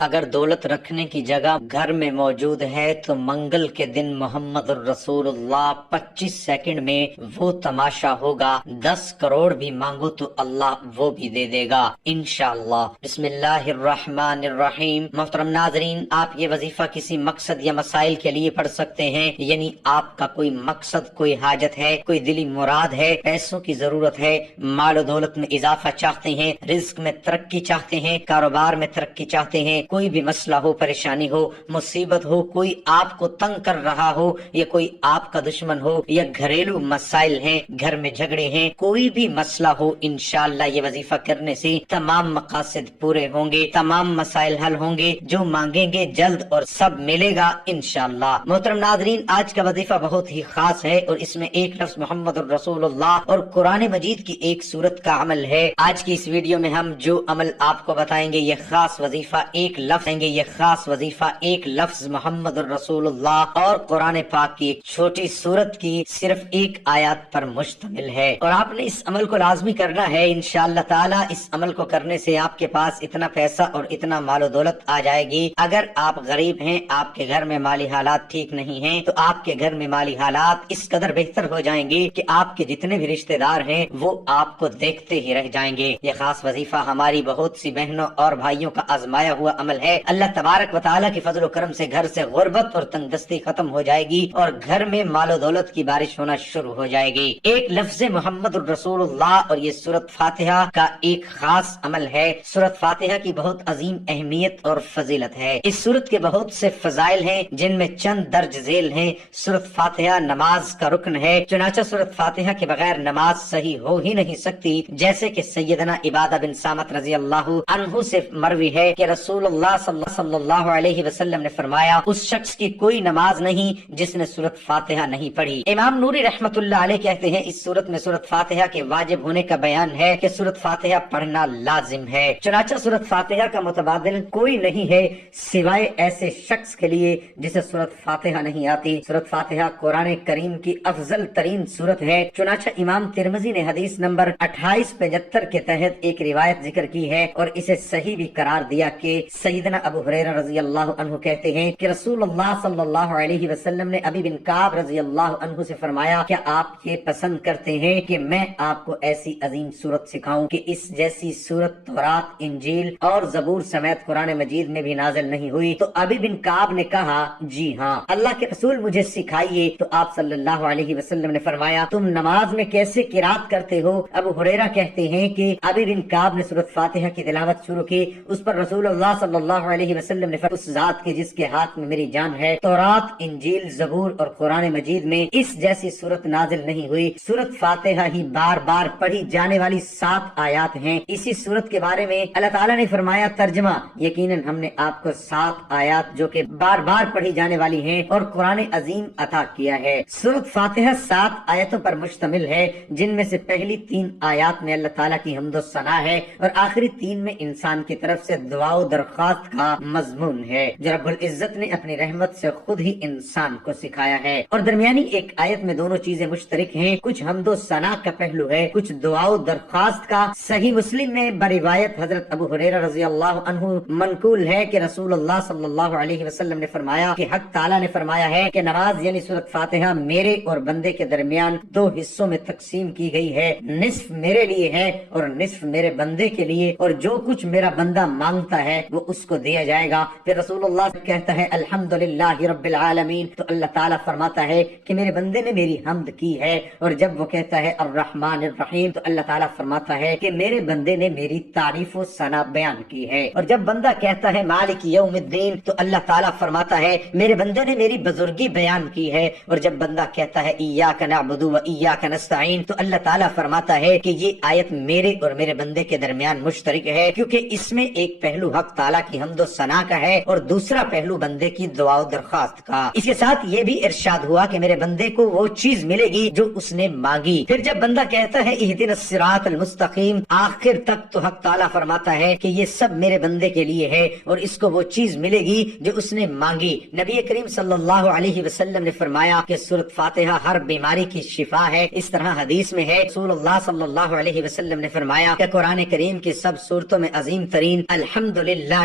اگر دولت رکھنے کی جگہ گھر میں موجود ہے تو منگل کے دن محمد الرسول اللہ 25 سیکنڈ میں وہ تماشا ہوگا. 10 کروڑ بھی مانگو تو اللہ وہ بھی دے دے گا انشاءاللہ. بسم اللہ الرحمن الرحیم. محترم ناظرین، آپ یہ وظیفہ کسی مقصد یا مسائل کے لیے پڑھ سکتے ہیں. یعنی آپ کا کوئی مقصد، کوئی حاجت ہے، کوئی دلی مراد ہے، پیسوں کی ضرورت ہے، مال و دولت میں اضافہ چاہتے ہیں، رزق میں ترقی چاہتے ہیں، کاروبار میں ترقی چاہتے ہیں، کوئی بھی مسئلہ ہو، پریشانی ہو، مصیبت ہو، کوئی آپ کو تنگ کر رہا ہو یا کوئی آپ کا دشمن ہو، یا گھریلو مسائل ہیں، گھر میں جھگڑے ہیں، کوئی بھی مسئلہ ہو، انشاءاللہ یہ وظیفہ کرنے سے تمام مقاصد پورے ہوں گے، تمام مسائل حل ہوں گے، جو مانگیں گے جلد اور سب ملے گا انشاءاللہ. محترم ناظرین، آج کا وظیفہ بہت ہی خاص ہے اور اس میں ایک لفظ محمد الرسول اللہ اور قرآن مجید کی ایک سورت کا عمل ہے. آج کی اس ویڈیو میں ہم جو عمل آپ کو بتائیں گے، یہ خاص وظیفہ ایک لفظ دیں گے، یہ خاص وظیفہ ایک لفظ محمد الرسول اللہ اور قرآن پاک کی ایک چھوٹی سورت کی صرف ایک آیات پر مشتمل ہے، اور آپ نے اس عمل کو لازمی کرنا ہے انشاءاللہ تعالی. اس عمل کو کرنے سے آپ کے پاس اتنا پیسہ اور اتنا مال و دولت آ جائے گی. اگر آپ غریب ہیں، آپ کے گھر میں مالی حالات ٹھیک نہیں ہیں، تو آپ کے گھر میں مالی حالات اس قدر بہتر ہو جائیں گے کہ آپ کے جتنے بھی رشتہ دار ہیں وہ آپ کو دیکھتے ہی رہ جائیں گے. یہ خاص وظیفہ ہماری بہت سی بہنوں اور بھائیوں کا آزمایا ہوا عمل ہے. اللہ تبارک و تعالیٰ کی فضل و کرم سے گھر سے غربت اور تنگ دستی ختم ہو جائے گی اور گھر میں مال و دولت کی بارش ہونا شروع ہو جائے گی. ایک لفظ محمد الرسول اللہ اور یہ سورت فاتحہ کا ایک خاص عمل ہے. سورت فاتحہ کی بہت عظیم اہمیت اور فضیلت ہے. اس سورت کے بہت سے فضائل ہیں جن میں چند درج ذیل ہیں. سورت فاتحہ نماز کا رکن ہے، چنانچہ سورت فاتحہ کے بغیر نماز صحیح ہو ہی نہیں سکتی. جیسے کہ سیدنا عبادہ بن سامت رضی اللہ عنہ سے مروی ہے کہ رسول اللہ صلی اللہ علیہ وسلم نے فرمایا، اس شخص کی کوئی نماز نہیں جس نے سورت فاتحہ نہیں پڑھی. امام نوری رحمت اللہ علیہ کہتے ہیں اس سورت میں سورت فاتحہ کے واجب ہونے کا بیان ہے کہ سورت فاتحہ پڑھنا لازم ہے. چنانچہ سورت فاتحہ کا متبادل کوئی نہیں ہے سوائے ایسے شخص کے لیے جسے سورت فاتحہ نہیں آتی. سورت فاتحہ قرآن کریم کی افضل ترین سورت ہے. چنانچہ امام ترمذی نے حدیث نمبر 2875 کے تحت ایک روایت ذکر کی ہے اور اسے صحیح بھی قرار دیا کہ سیدنا ابو ہریرہ رضی اللہ عنہ کہتے ہیں کہ رسول اللہ صلی اللہ علیہ وسلم نے ابی بن کعب رضی اللہ عنہ سے فرمایا، کیا آپ یہ پسند کرتے ہیں کہ میں آپ کو ایسی عظیم سورت سکھاؤں کہ اس جیسی سورت تورات، انجیل اور زبور سمیت قرآن مجید میں بھی نازل نہیں ہوئی؟ تو ابی بن کعب نے کہا، جی ہاں اللہ کے رسول مجھے سکھائیے. تو آپ صلی اللہ علیہ وسلم نے فرمایا، تم نماز میں کیسے قرات کرتے ہو؟ ابو ہریرہ کہتے ہیں کہ ابی بن کعب نے سورت فاتحہ کی تلاوت شروع کی. اس پر رسول اللہ صلی اللہ علیہ وسلم نے اس ذات کے جس کے ہاتھ میں میری جان ہے، تورات، انجیل، زبور اور قرآن مجید میں اس جیسی سورت نازل نہیں ہوئی. سورت فاتحہ ہی بار بار پڑھی جانے والی 7 آیات ہیں. اسی سورت کے بارے میں اللہ تعالیٰ نے فرمایا، ترجمہ، یقیناً ہم نے آپ کو 7 آیات جو کہ بار بار پڑھی جانے والی ہیں اور قرآن عظیم عطا کیا ہے. سورت فاتحہ 7 آیتوں پر مشتمل ہے، جن میں سے پہلی 3 آیات میں اللہ تعالیٰ کی حمد و ثنا ہے اور آخری 3 میں انسان کی طرف سے دعا و درخواست کا مضمون ہے جو رب العزت نے اپنی رحمت سے خود ہی انسان کو سکھایا ہے. اور درمیانی ایک آیت میں دونوں چیزیں مشترک ہیں، کچھ حمد و ثنا کا پہلو ہے، کچھ دعا و درخواست کا. صحیح مسلم میں بروایت حضرت ابو ہریرہ رضی اللہ عنہ منقول ہے کہ رسول اللہ صلی اللہ علیہ وسلم نے فرمایا کہ حق تعالیٰ نے فرمایا ہے کہ نماز یعنی سورت فاتحہ میرے اور بندے کے درمیان 2 حصوں میں تقسیم کی گئی ہے، نصف میرے لیے ہے اور نصف میرے بندے کے لیے، اور جو کچھ میرا بندہ مانگتا ہے وہ اس کو دیا جائے گا. پھر رسول اللہ کہتا ہے الحمدللہ رب العالمین، تو اللہ تعالیٰ فرماتا ہے کہ میرے بندے نے میری حمد کی ہے. اور جب وہ کہتا ہے الرحمن الرحیم، تو اللہ تعالیٰ فرماتا ہے کہ میرے بندے نے میری تعریف و ثنا بیان کی ہے. اور جب بندہ کہتا ہے مالک یوم الدین، تو اللہ تعالیٰ فرماتا ہے میرے بندے نے میری بزرگی بیان کی ہے. اور جب بندہ کہتا ہے ایاک نعبد و ایاک نستعین، تو اللہ تعالیٰ فرماتا ہے کہ یہ آیت میرے اور میرے بندے کے درمیان مشترک ہے، کیونکہ اس میں ایک پہلو حق تعالیٰ کی حمد و ثنا کا ہے اور دوسرا پہلو بندے کی دعا و درخواست کا. اس کے ساتھ یہ بھی ارشاد ہوا کہ میرے بندے کو وہ چیز ملے گی جو اس نے مانگی. پھر جب بندہ کہتا ہے اہدنا الصراط المستقیم، آخر تک تو حق تعالیٰ فرماتا ہے کہ یہ سب میرے بندے کے لیے ہے اور اس کو وہ چیز ملے گی جو اس نے مانگی. نبی کریم صلی اللہ علیہ وسلم نے فرمایا کہ سورت فاتحہ ہر بیماری کی شفا ہے. اس طرح حدیث میں ہے رسول اللہ صلی اللہ علیہ وسلم نے فرمایا کہ قرآن کریم کی سب سورتوں میں عظیم ترین الحمدللہ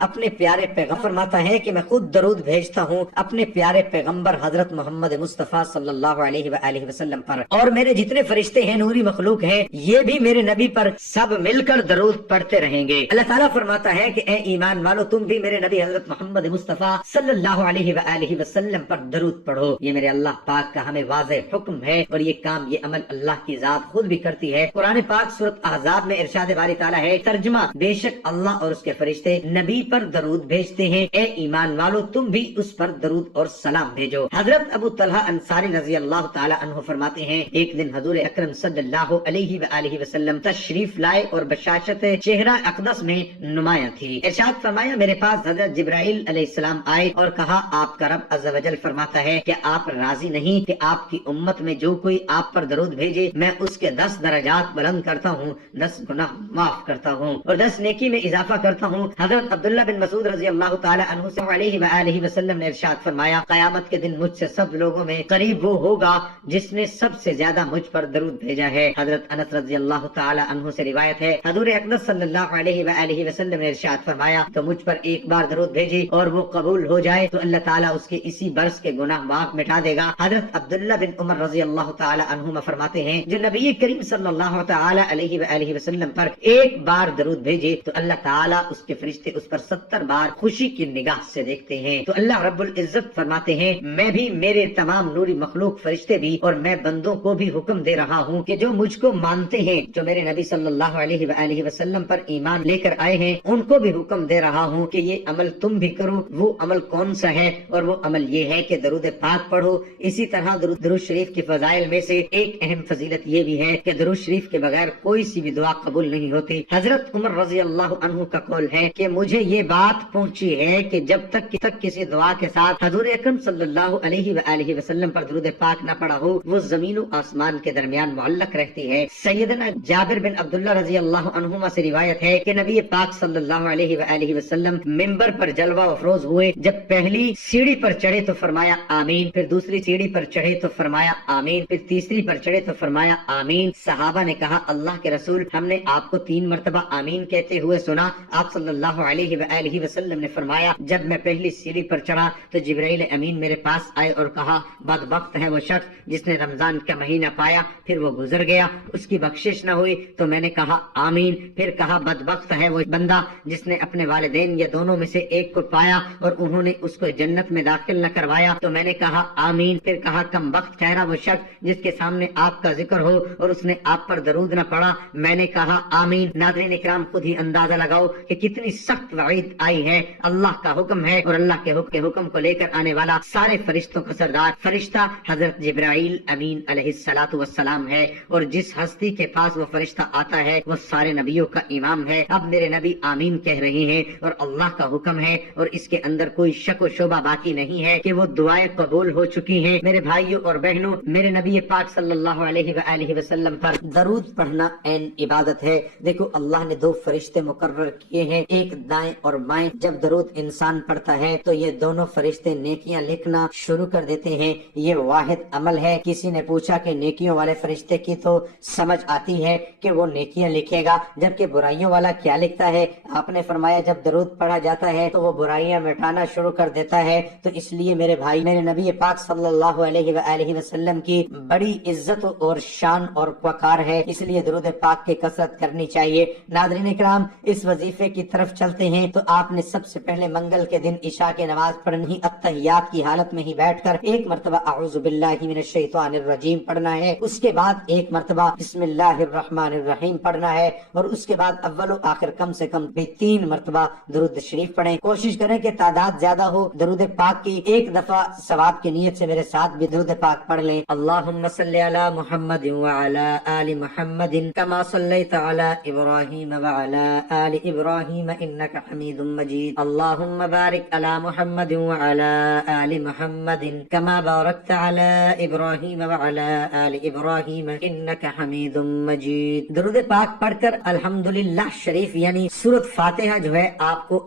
اپنے پیارے پیغمبر فرماتا ہے کہ میں خود درود بھیجتا ہوں اپنے پیارے پیغمبر حضرت محمد مصطفیٰ صلی اللہ علیہ وآلہ وسلم پر، اور میرے جتنے فرشتے ہیں نوری مخلوق ہیں یہ بھی میرے نبی پر سب مل کر درود پڑھتے رہیں گے۔ اللہ تعالیٰ فرماتا ہے کہ اے ایمان والو تم بھی میرے نبی حضرت محمد مصطفیٰ صلی اللہ علیہ وآلہ وسلم پر درود پڑھو۔ یہ میرے اللہ پاک کا ہمیں واضح حکم ہے، اور یہ کام یہ عمل اللہ کی ذات خود بھی کرتی ہے۔ قرآن پاک سورۃ احزاب میں ارشاد باری تعالیٰ ہے، ترجمہ، بے شک اللہ اور اس کے فرشتے نبی پر درود بھیجتے ہیں، اے ایمان والو تم بھی اس پر درود اور سلام بھیجو۔ حضرت ابو طلحہ انصاری رضی اللہ تعالی عنہ فرماتے ہیں، ایک دن حضور اکرم صلی اللہ علیہ وآلہ وسلم تشریف لائے اور بشاشت چہرہ اقدس میں نمایاں تھی۔ ارشاد فرمایا، میرے پاس حضرت جبرائیل علیہ السلام آئے اور کہا، آپ کا رب عز و جل فرماتا ہے کہ آپ راضی نہیں کہ آپ کی امت میں جو کوئی آپ پر درود بھیجے میں اس کے 10 درجات بلند کرتا ہوں، 10 گناہ معاف کرتا ہوں اور 10 نیکی میں اضافہ کرتا ہوں۔ حضرت عبداللہ بن مسعود رضی اللہ تعالی عنہ سے علیہ وآلہ وسلم نے ارشاد فرمایا، قیامت کے دن مجھ سے سب لوگوں میں قریب وہ ہوگا جس نے سب سے زیادہ مجھ پر درود بھیجا ہے۔ حضرت انس رضی اللہ تعالی عنہ سے روایت ہے، حضور اقدس صلی اللہ علیہ وآلہ وسلم نے ارشاد فرمایا، تو مجھ پر ایک بار درود بھیجے اور وہ قبول ہو جائے تو اللہ تعالیٰ اس کے اسی برس کے گناہ معاف مٹا دے گا۔ حضرت عبداللہ بن عمر رضی اللہ تعالی عنہما فرماتے ہیں، جو نبی کریم صلی اللہ تعالی علیہ وآلہ وسلم پر ایک بار درود بھیجے تو اللہ تعالیٰ اس کے فرشتے اس پر 70 بار خوشی کی نگاہ سے دیکھتے ہیں۔ تو اللہ رب العزت فرماتے ہیں، میں بھی، میرے تمام نوری مخلوق فرشتے بھی، اور میں بندوں کو بھی حکم دے رہا ہوں کہ جو مجھ کو مانتے ہیں، جو میرے نبی صلی اللہ علیہ وآلہ وسلم پر ایمان لے کر آئے ہیں، ان کو بھی حکم دے رہا ہوں کہ یہ عمل تم بھی کرو۔ وہ عمل کون سا ہے؟ اور وہ عمل یہ ہے کہ درود پاک پڑھو۔ اسی طرح درود شریف کی فضائل میں سے ایک اہم فضیلت یہ بھی ہے کہ درود شریف کے بغیر کوئی سی بھی دعا قبول نہیں ہوتی۔ حضرت عمر رضی اللہ عنہ کا قول ہے کہ مجھے یہ بات پہنچی ہے کہ جب تک کسی دعا کے ساتھ حضور اکرم صلی اللہ علیہ وآلہ وسلم پر درود پاک نہ پڑھا ہو، وہ زمین و آسمان کے درمیان معلق رہتی ہے۔ سیدنا جابر بن عبداللہ رضی اللہ عنہما سے روایت ہے کہ نبی پاک صلی اللہ علیہ وآلہ وسلم منبر پر جلوہ افروز ہوئے، جب پہلی سیڑھی پر چڑھے تو فرمایا آمین، پھر دوسری سیڑھی پر چڑھے تو فرمایا آمین، پھر تیسری پر چڑھے تو فرمایا آمین۔ صحابہ نے کہا، اللہ کے رسول، ہم نے آپ کو 3 مرتبہ آمین کہتے ہوئے سنا۔ آپ صلی اللہ علیہ وآلہ وسلم نے فرمایا، جب میں پہلی سیڑھی پر چڑھا تو جبرائیل امین میرے پاس آئے اور کہا، بدبخت ہے وہ شخص جس نے رمضان کا مہینہ پایا پھر وہ گزر گیا، اس کی بخشش نہ ہوئی۔ تو میں نے کہا آمین، پھر کہا، بدبخت ہے وہ بندہ جس نے اپنے والدین یا دونوں میں سے ایک کو پایا اور انہوں نے اس کو جنت میں داخل نہ کروایا۔ تو میں نے کہا آمین، پھر کہا، کم بخت ٹھہرا وہ شخص جس کے سامنے آپ کا ذکر ہو اور اس نے آپ پر درود نہ پڑا۔ میں نے کہا آمین۔ ناظرین اکرام، خود ہی اندازہ لگاؤ کہ کتنی سخت وعید آئی ہے۔ اللہ کا حکم ہے اور اللہ کے حکم کو لے کر آنے والا سارے فرشتوں کا سردار فرشتہ حضرت جبرائیل امین علیہ الصلوۃ والسلام ہے، اور جس ہستی کے پاس وہ فرشتہ آتا ہے وہ سارے نبیوں کا امام ہے۔ اب میرے نبی آمین کہہ رہے ہیں اور اللہ کا حکم ہے، اور اس کے اندر کوئی شک و شبہ باقی نہیں ہے کہ وہ دعائیں قبول ہو چکی ہیں۔ میرے بھائیوں اور بہنوں، میرے نبی پاک صلی اللہ علیہ وآلہ وسلم پر درود پڑھنا عین عبادت ہے۔ دیکھو، اللہ نے 2 فرشتے مقرر کیے ہیں، ایک دائیں اور بائیں۔ جب درود انسان پڑھتا ہے تو یہ دونوں فرشتے نیکیاں لکھنا شروع کر دیتے ہیں۔ یہ واحد عمل ہے۔ کسی نے پوچھا کہ نیکیوں والے فرشتے کی تو سمجھ آتی ہے کہ وہ نیکیاں لکھے گا، جبکہ برائیوں والا کیا لکھتا ہے؟ آپ نے فرمایا جب درود پڑھا جاتا ہے تو وہ برائیاں مٹانا شروع کر دیتا ہے۔ تو اس لیے میرے بھائی، میرے نبی پاک صلی اللہ علیہ وآلہ وسلم کی بڑی عزت اور شان اور وقار ہے، اس لیے درود پاک کی کثرت کرنی چاہیے۔ ناظرین اکرام، اس وظیفے کی طرف چلتے ہیں تو آپ نے سب سے پہلے منگل کے دن عشاء کی نماز پڑھنی، اتحیات کی حالت میں ہی بیٹھ کر ایک مرتبہ اعوذ باللہ من الشیطان الرجیم پڑھنا ہے، اس کے بعد ایک مرتبہ بسم اللہ الرحمن الرحیم پڑھنا ہے، اور اس کے بعد اول و آخر کم سے کم بھی 3 مرتبہ درود شریف پڑھیں۔ کوشش کریں کہ تعداد زیادہ ہو۔ درود پاک کی ایک دفعہ ثواب کی نیت سے میرے ساتھ بھی درود پاک پڑھ لیں۔ اللہم صلی علی محمد وعلی آل محمد کما صلیت علی ابراہیم وعلی آل ابراہیم انک حمید مجید۔ اللہم بارک علی محمد وعلی آل محمد کما بارکت علی ابراہیم وعلی آل ابراہیم انک حمید مجید۔ درود پاک پڑھ کر الحمدللہ شریف یعنی سورۃ فاتحہ جو ہے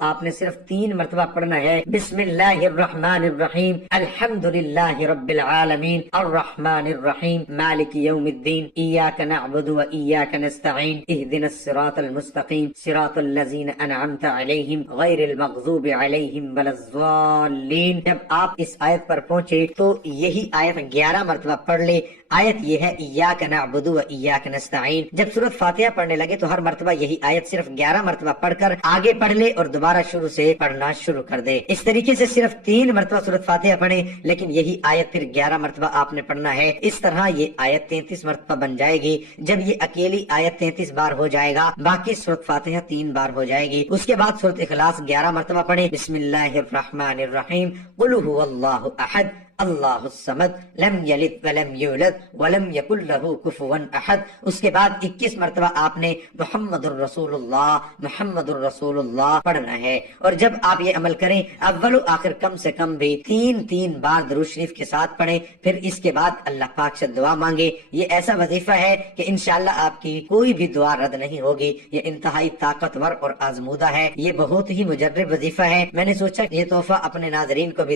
آپ نے صرف 3 مرتبہ پڑھنا ہے۔ بسم اللہ الرحمن الرحیم، الحمدللہ رب العالمین، الرحمن الرحیم، مالک یوم الدین، ایاک نعبد و ایاک نستعین، اهدنا الصراط المستقیم صراط الذین انعمت علیہم غیر المغضوب علیہم ولا الضالین۔ جب آپ اس آیت پر پہنچے تو یہی آیت 11 مرتبہ پڑھ لے۔ آیت یہ ہے ایاک نعبد و ایاک نستعین۔ جب سورۃ فاتحہ پڑھنے لگے تو ہر مرتبہ یہی آیت صرف 11 مرتبہ پڑھ کر آگے پڑھ لے اور دوبارہ شروع سے پڑھنا شروع کر دے۔ اس طریقے سے صرف 3 مرتبہ سورۃ فاتحہ پڑھیں، لیکن یہی آیت پھر 11 مرتبہ آپ نے پڑھنا ہے۔ اس طرح یہ آیت 33 مرتبہ بن جائے گی۔ جب یہ اکیلی آیت 33 بار ہو جائے گا، باقی سورۃ فاتحہ 3 بار ہو جائے گی۔ اس کے بعد سورۃ اخلاص 11 مرتبہ پڑھیں، بسم اللہ الرحمن الرحیم، قل هو اللہ احد اللہ الصمد لم یلد ولم یولد ولم یکن لہ کفوا احد۔ اس کے بعد 21 مرتبہ آپ نے محمد الرسول اللہ پڑھنا ہے۔ اور جب آپ یہ عمل کریں، اول و آخر کم سے کم بھی 3 بار درود شریف کے ساتھ پڑھیں، پھر اس کے بعد اللہ پاک سے دعا مانگے۔ یہ ایسا وظیفہ ہے کہ انشاءاللہ آپ کی کوئی بھی دعا رد نہیں ہوگی۔ یہ انتہائی طاقتور اور آزمودہ ہے، یہ بہت ہی مجرب وظیفہ ہے۔ میں نے سوچا یہ تحفہ اپنے ناظرین کو بھی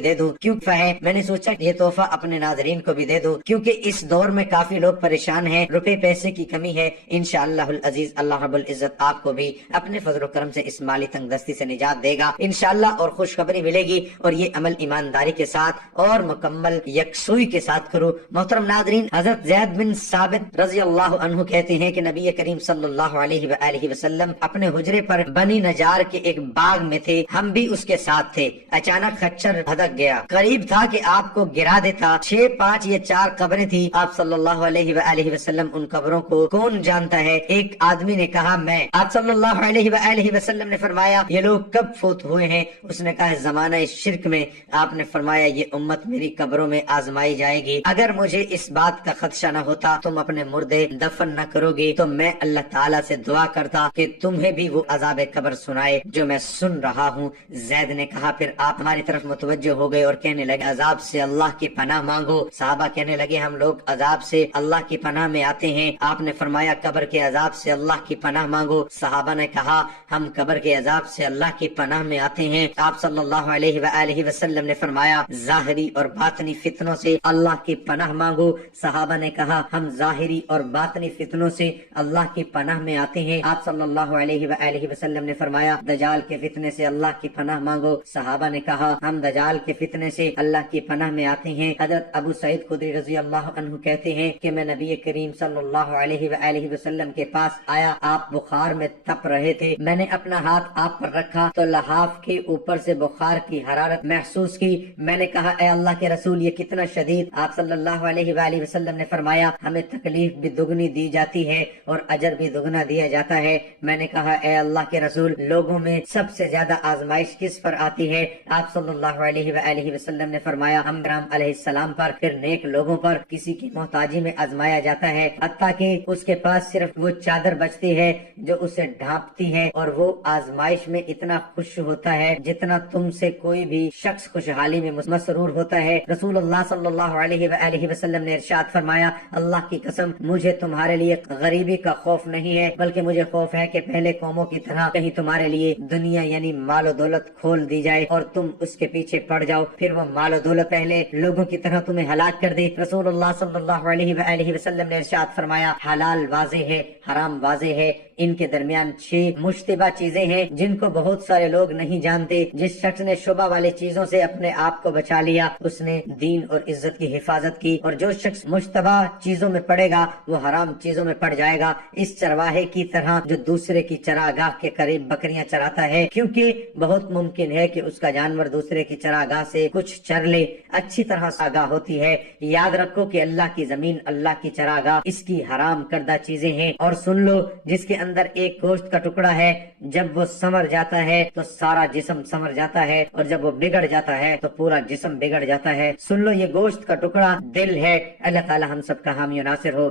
دے دوں، کیونکہ اس دور میں کافی لوگ پریشان ہیں، روپے پیسے کی کمی ہے۔ انشاءاللہ العزیز اللہ رب العزت آپ کو بھی اپنے فضل و کرم سے اس مالی تنگ دستی سے نجات دے گا انشاءاللہ، اور خوشخبری ملے گی۔ اور یہ عمل ایمانداری کے ساتھ اور مکمل یکسوئی کے ساتھ کرو۔ محترم ناظرین، حضرت زید بن ثابت رضی اللہ عنہ کہتے ہیں کہ نبی کریم صلی اللہ علیہ وآلہ وسلم اپنے حجرے پر بنی نجار کے ایک باغ میں تھے، ہم بھی اس کے ساتھ تھے۔ اچانک خچر بھدک گیا، قریب تھا کہ آپ کو گرا دیتا۔ 6 5 یا 4 قبریں تھی۔ آپ صلی اللہ علیہ وآلہ وسلم ان قبروں کو کون جانتا ہے؟ ایک آدمی نے کہا میں۔ آپ صلی اللہ علیہ وآلہ وسلم نے فرمایا یہ لوگ کب فوت ہوئے ہیں؟ اس نے کہا زمانہ شرک میں۔ آپ نے فرمایا یہ امت میری قبروں میں آزمائی جائے گی، اگر مجھے اس بات کا خدشہ نہ ہوتا تم اپنے مردے دفن نہ کرو گے تو میں اللہ تعالیٰ سے دعا کرتا کہ تمہیں بھی وہ عذاب قبر سنائے جو میں سن رہا ہوں۔ زید نے کہا پھر آپ ہماری طرف متوجہ ہو گئے اور کہنے لگے عذاب سے اللہ کی پناہ مانگو۔ صحابہ کہنے لگے ہم لوگ عذاب سے اللہ کی پناہ میں آتے ہیں۔ آپ نے فرمایا قبر کے عذاب سے اللہ کی پناہ مانگو۔ صحابہ نے کہا ہم قبر کے عذاب سے اللہ کی پناہ میں آتے ہیں۔ آپ صلی اللہ علیہ وآلہ وسلم نے فرمایا ظاہری اور باطنی فتنوں سے اللہ کی پناہ مانگو۔ صحابہ نے کہا ہم ظاہری اور باطنی فتنوں سے اللہ کی پناہ میں آتے ہیں۔ آپ صلی اللہ علیہ وآلہ وسلم نے فرمایا دجال کے فتنے سے اللہ کی پناہ مانگو۔ صحابہ نے کہا ہم دجال کے فتنے سے اللہ کی پناہ میں آتے ہیں۔ حضرت ابو سعید خدری رضی اللہ عنہ کہتے ہیں کہ میں نبی کریم صلی اللہ علیہ وآلہ وسلم کے پاس آیا، آپ بخار میں تپ رہے تھے، میں نے اپنا ہاتھ آپ پر رکھا تو لحاف کے اوپر سے بخار کی حرارت محسوس کی۔ میں نے کہا اے اللہ کے رسول یہ کتنا شدید؟ آپ صلی اللہ علیہ وآلہ وسلم نے فرمایا ہمیں تکلیف بھی دگنی دی جاتی ہے اور اجر بھی دگنا دیا جاتا ہے۔ میں نے کہا اے اللہ کے رسول لوگوں میں سب سے زیادہ آزمائش کس پر آتی ہے؟ آپ صلی اللہ علیہ وآلہ وسلم نے فرمایا انبیاء علیہ السلام پر، پھر نیک لوگوں پر، کسی کی محتاجی میں آزمایا جاتا ہے، حتیٰ کہ اس کے پاس صرف وہ چادر بچتی ہے جو اسے ڈھانپتی ہے، اور وہ آزمائش میں اتنا خوش ہوتا ہے جتنا تم سے کوئی بھی شخص خوشحالی میں مسرور ہوتا ہے۔ رسول اللہ صلی اللہ علیہ وآلہ وسلم نے ارشاد فرمایا اللہ کی قسم مجھے تمہارے لیے غریبی کا خوف نہیں ہے، بلکہ مجھے خوف ہے کہ پہلے قوموں کی طرح کہیں تمہارے لیے دنیا یعنی مال و دولت کھول دی جائے اور تم اس کے پیچھے پڑ جاؤ، پھر وہ مال و دولت پہلے لوگوں کی طرح تمہیں ہلاک کر دے۔ رسول اللہ صلی اللہ علیہ وآلہ وسلم نے ارشاد فرمایا حلال واضح ہے، حرام واضح ہے، ان کے درمیان 6 مشتبہ چیزیں ہیں جن کو بہت سارے لوگ نہیں جانتے۔ جس شخص نے شبہ والی چیزوں سے اپنے آپ کو بچا لیا اس نے دین اور عزت کی حفاظت کی، اور جو شخص مشتبہ چیزوں میں پڑے گا وہ حرام چیزوں میں پڑ جائے گا، اس چرواہے کی طرح جو دوسرے کی چراگاہ کے قریب بکریاں چراتا ہے، کیونکہ بہت ممکن ہے کہ اس کا جانور دوسرے کی چراگاہ سے کچھ چر لے۔ اچھی طرح آگاہ ہوتی ہے، یاد رکھو کہ اللہ کی زمین اللہ کی چراگاہ اس کی حرام کردہ چیزیں ہیں۔ اور سن لو جس کے اندر ایک گوشت کا ٹکڑا ہے جب وہ سمر جاتا ہے تو سارا جسم سمر جاتا ہے، اور جب وہ بگڑ جاتا ہے تو پورا جسم بگڑ جاتا ہے۔ سن لو یہ گوشت کا ٹکڑا دل ہے۔ اللہ تعالی ہم سب کا حامی و ناصر ہو۔